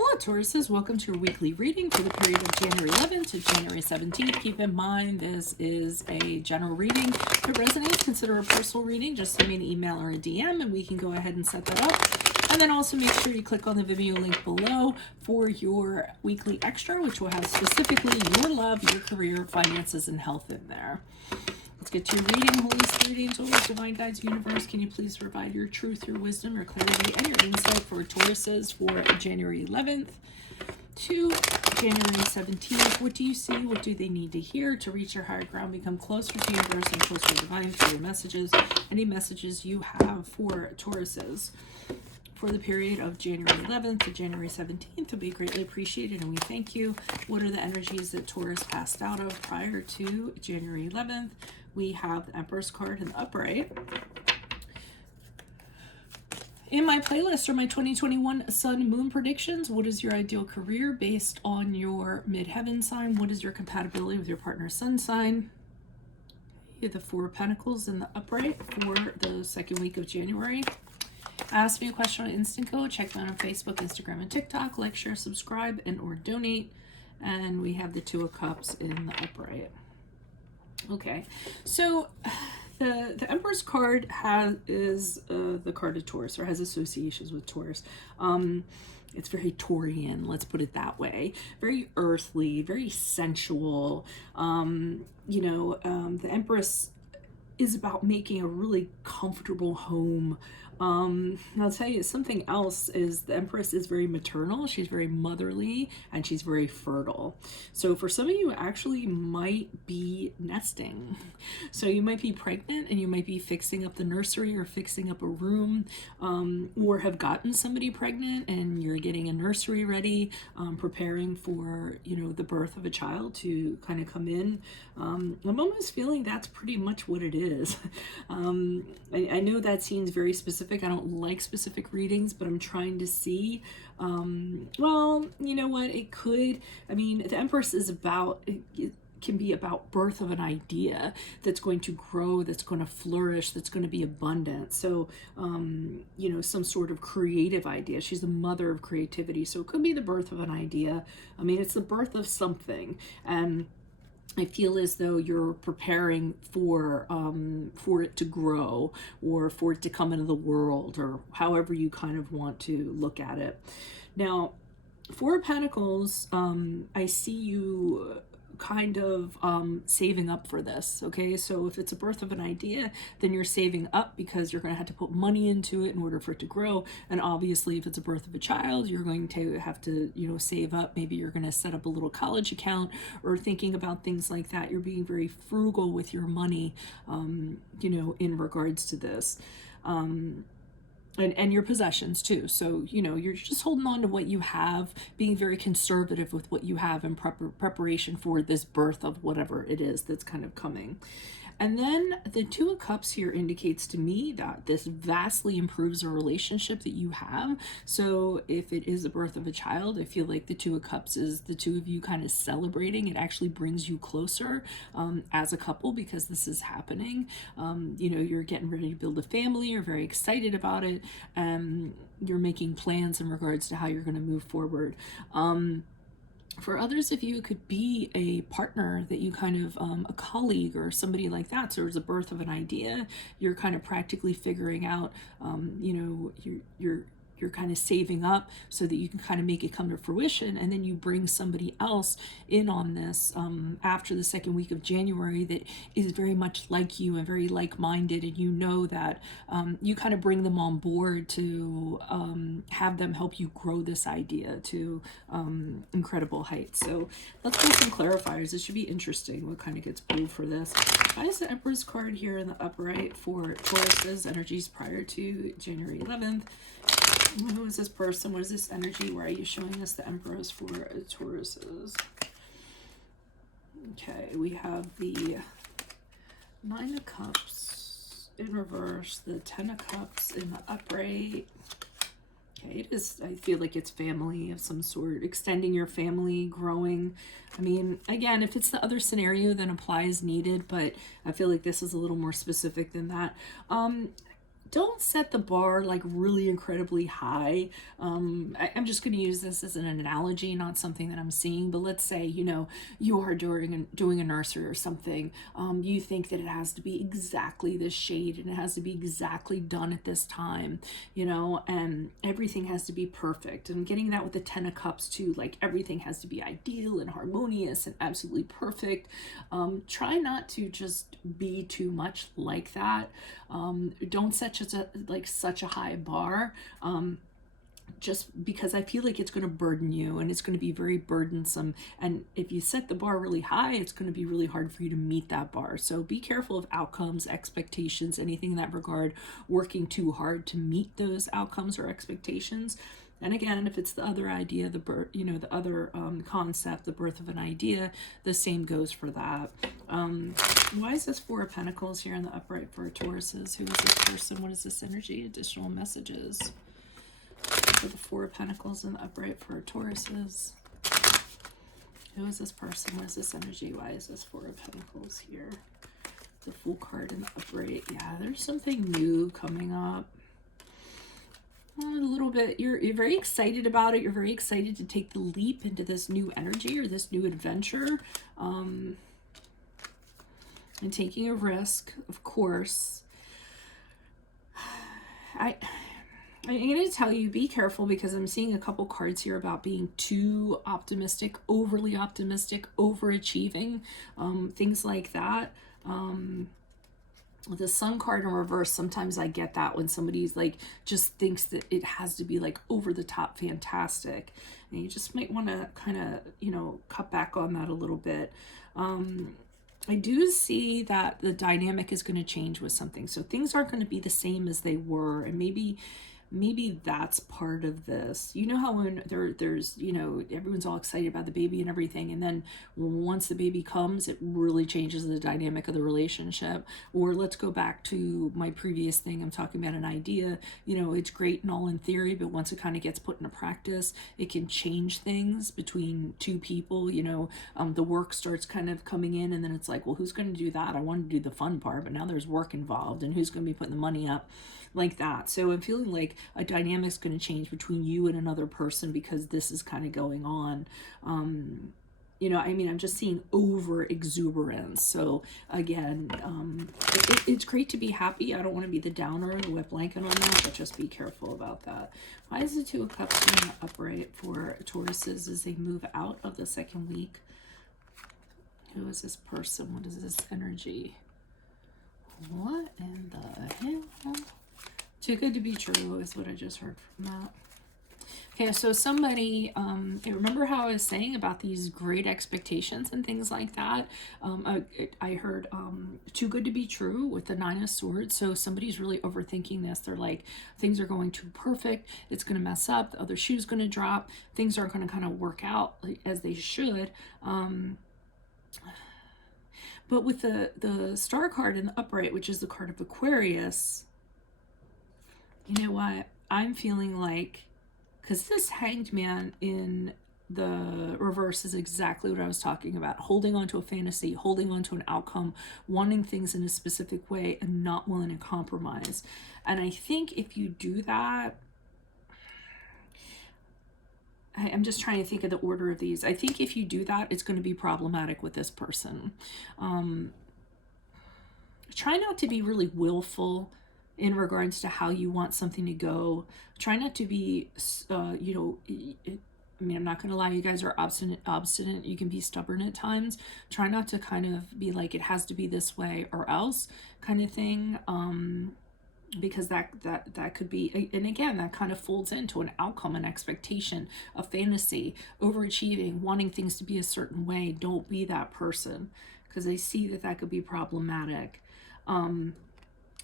Hello, Tauruses. Welcome to your weekly reading for the period of January 11th to January 17th. Keep in mind, this is a general reading. If it resonates, consider a personal reading. Just send me an email or a DM, and we can go ahead and set that up. And then also make sure you click on the video link below for your weekly extra, which will have specifically your love, your career, finances, and health in there. Let's get to your reading. Holy Spirit, angels, divine guides, universe, can you please provide your truth, your wisdom, your clarity, and your insight for Tauruses for January 11th to January 17th? What do you see? What do they need to hear to reach your higher ground, become closer to universe and closer to divine, for your messages, any messages you have for Tauruses for the period of January 11th to January 17th will be greatly appreciated, and we thank you. What are the energies that Taurus passed out of prior to January 11th? We have the Empress card in the upright. In my playlist are my 2021 Sun Moon predictions. What is your ideal career based on your midheaven sign? What is your compatibility with your partner's sun sign? You have the Four of Pentacles in the upright for the second week of January. Ask me a question on Instant Go. Check me out on Facebook, Instagram, and TikTok. Like, share, subscribe, and or donate. And we have the Two of Cups in the upright. Okay, so the Emperor's card is the card of Taurus, or has associations with Taurus. It's very Taurian, let's put it that way. Very earthly, very sensual. The Empress is about making a really comfortable home. I'll tell you something else is the Empress is very maternal. She's very motherly, and she's very fertile. So for some of you, actually might be nesting. So you might be pregnant and you might be fixing up the nursery or fixing up a room, or have gotten somebody pregnant and you're getting a nursery ready, preparing for, the birth of a child to kind of come in. I'm almost feeling that's pretty much what it is. I know that seems very specific. I don't like specific readings, but I'm trying to see. Well, you know what? It could. The Empress is about. It can be about birth of an idea that's going to grow, that's going to flourish, that's going to be abundant. So, some sort of creative idea. She's the mother of creativity. So it could be the birth of an idea. It's the birth of something. And I feel as though you're preparing for it to grow, or for it to come into the world, or however you kind of want to look at it. Now, Four of Pentacles, I see you kind of saving up for this. Okay, so if it's a birth of an idea, then you're saving up because you're going to have to put money into it in order for it to grow. And obviously, if it's a birth of a child, you're going to have to save up. Maybe you're going to set up a little college account, or thinking about things like that. You're being very frugal with your money, in regards to this. And your possessions too. So, you're just holding on to what you have, being very conservative with what you have in preparation for this birth of whatever it is that's kind of coming. And then the Two of Cups here indicates to me that this vastly improves a relationship that you have. So if it is the birth of a child, I feel like the Two of Cups is the two of you kind of celebrating. It actually brings you closer as a couple, because this is happening. You're getting ready to build a family. You're very excited about it. You're making plans in regards to how you're going to move forward. For others of you, it could be a partner that you kind of, a colleague or somebody like that. So there's a birth of an idea. You're kind of practically figuring out, you're kind of saving up so that you can kind of make it come to fruition. And then you bring somebody else in on this after the second week of January that is very much like you and very like-minded. And that you kind of bring them on board to have them help you grow this idea to incredible heights. So let's pull some clarifiers. This should be interesting what kind of gets pulled for this. Why is the Emperor's card here in the upright for Taurus's energies prior to January 11th? Who is this person? What is this energy? Why are you showing us the Emperors for Tauruses? Okay, we have the Nine of Cups in reverse, the Ten of Cups in the upright. Okay, it is, I feel like it's family of some sort, extending your family, growing. Again, if it's the other scenario, then apply as needed, but I feel like this is a little more specific than that. don't set the bar like really incredibly high. I'm just going to use this as an analogy, not something that I'm seeing, but let's say, you know, you are doing a nursery or something. You think that it has to be exactly this shade and it has to be exactly done at this time, you know, and everything has to be perfect. And getting that with the 10 of cups too, like everything has to be ideal and harmonious and absolutely perfect. Try not to just be too much like that. Don't set such a high bar, just because I feel like it's going to burden you and it's going to be very burdensome. And if you set the bar really high, it's going to be really hard for you to meet that bar. So be careful of outcomes, expectations, anything in that regard, working too hard to meet those outcomes or expectations. And again, if it's the other idea, the birth, you know, the other concept, the birth of an idea, the same goes for that. Why is this Four of Pentacles here in the upright for Tauruses? Who is this person? What is this energy? Additional messages for the Four of Pentacles in the upright for Tauruses. Who is this person? What is this energy? Why is this Four of Pentacles here? The Fool card in the upright. Yeah, there's something new coming up. A little bit, you're very excited about it. You're very excited to take the leap into this new energy or this new adventure, and taking a risk, of course. I'm going to tell you, be careful, because I'm seeing a couple cards here about being too optimistic, overly optimistic, overachieving, things like that. The Sun card in reverse, sometimes I get that when somebody's like just thinks that it has to be like over the top fantastic, and you just might want to kind of, you know, cut back on that a little bit. I do see that the dynamic is going to change with something, so things aren't going to be the same as they were, and maybe that's part of this. You know how when there's, you know, everyone's all excited about the baby and everything, and then once the baby comes, it really changes the dynamic of the relationship. Or let's go back to my previous thing, I'm talking about an idea. You know, it's great and all in theory, but once it kind of gets put into practice, it can change things between two people. You know, the work starts kind of coming in, and then it's like, well, who's going to do that? I wanted to do the fun part, but now there's work involved, and who's going to be putting the money up? Like that. So I'm feeling like a dynamic's going to change between you and another person because this is kind of going on. You know, I mean, I'm just seeing over exuberance. So again, it's great to be happy. I don't want to be the downer or the wet blanket on that, but just be careful about that. Why is the Two of Cups being upright for Tauruses as they move out of the second week? Who is this person? What is this energy? What in the hell? Too good to be true is what I just heard from that. Okay, so somebody, remember how I was saying about these great expectations and things like that? I heard too good to be true with the Nine of Swords. So somebody's really overthinking this. They're like, things are going too perfect. It's going to mess up. The other shoe's going to drop. Things aren't going to kind of work out as they should. But with the Star card in the upright, which is the card of Aquarius, you know what? I'm feeling like, because this Hanged Man in the reverse is exactly what I was talking about. Holding on to a fantasy, holding on to an outcome, wanting things in a specific way, and not willing to compromise. And I think if you do that, I'm just trying to think of the order of these. I think if you do that, it's going to be problematic with this person. Try not to be really willful in regards to how you want something to go. Try not to be, you know, I mean, I'm not going to lie, you guys are obstinate. You can be stubborn at times. Try not to kind of be like, it has to be this way or else kind of thing. Because that could be, and again, that kind of folds into an outcome, an expectation, a fantasy, overachieving, wanting things to be a certain way. Don't be that person, because I see that could be problematic.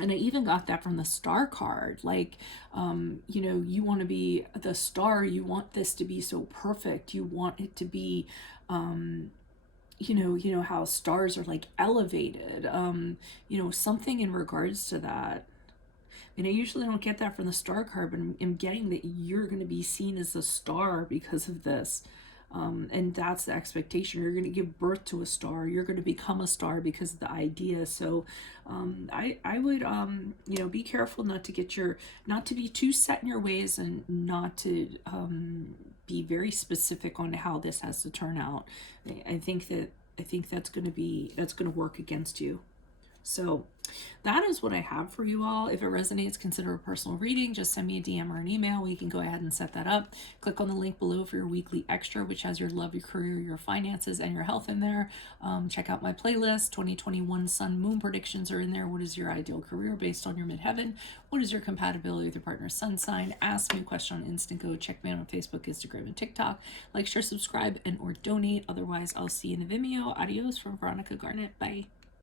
And I even got that from the Star card. Like, you know, you want to be the star. You want this to be so perfect. You want it to be, you know how stars are like elevated. You know, something in regards to that. And I usually don't get that from the Star card, but I'm getting that you're going to be seen as a star because of this. And that's the expectation. You're going to give birth to a star. You're going to become a star because of the idea. So I would, be careful not to be too set in your ways, and not to be very specific on how this has to turn out. I think that's going to work against you. So that is what I have for you all. If it resonates, consider a personal reading. Just send me a DM or an email. We can go ahead and set that up. Click on the link below for your weekly extra, which has your love, your career, your finances, and your health in there. Check out my playlist. 2021 Sun Moon predictions are in there. What is your ideal career based on your midheaven? What is your compatibility with your partner's sun sign? Ask me a question on Instant Go. Check me out on Facebook, Instagram, and TikTok. Like, share, subscribe, and or donate. Otherwise, I'll see you in the Vimeo. Adios from Veronica Garnett. Bye.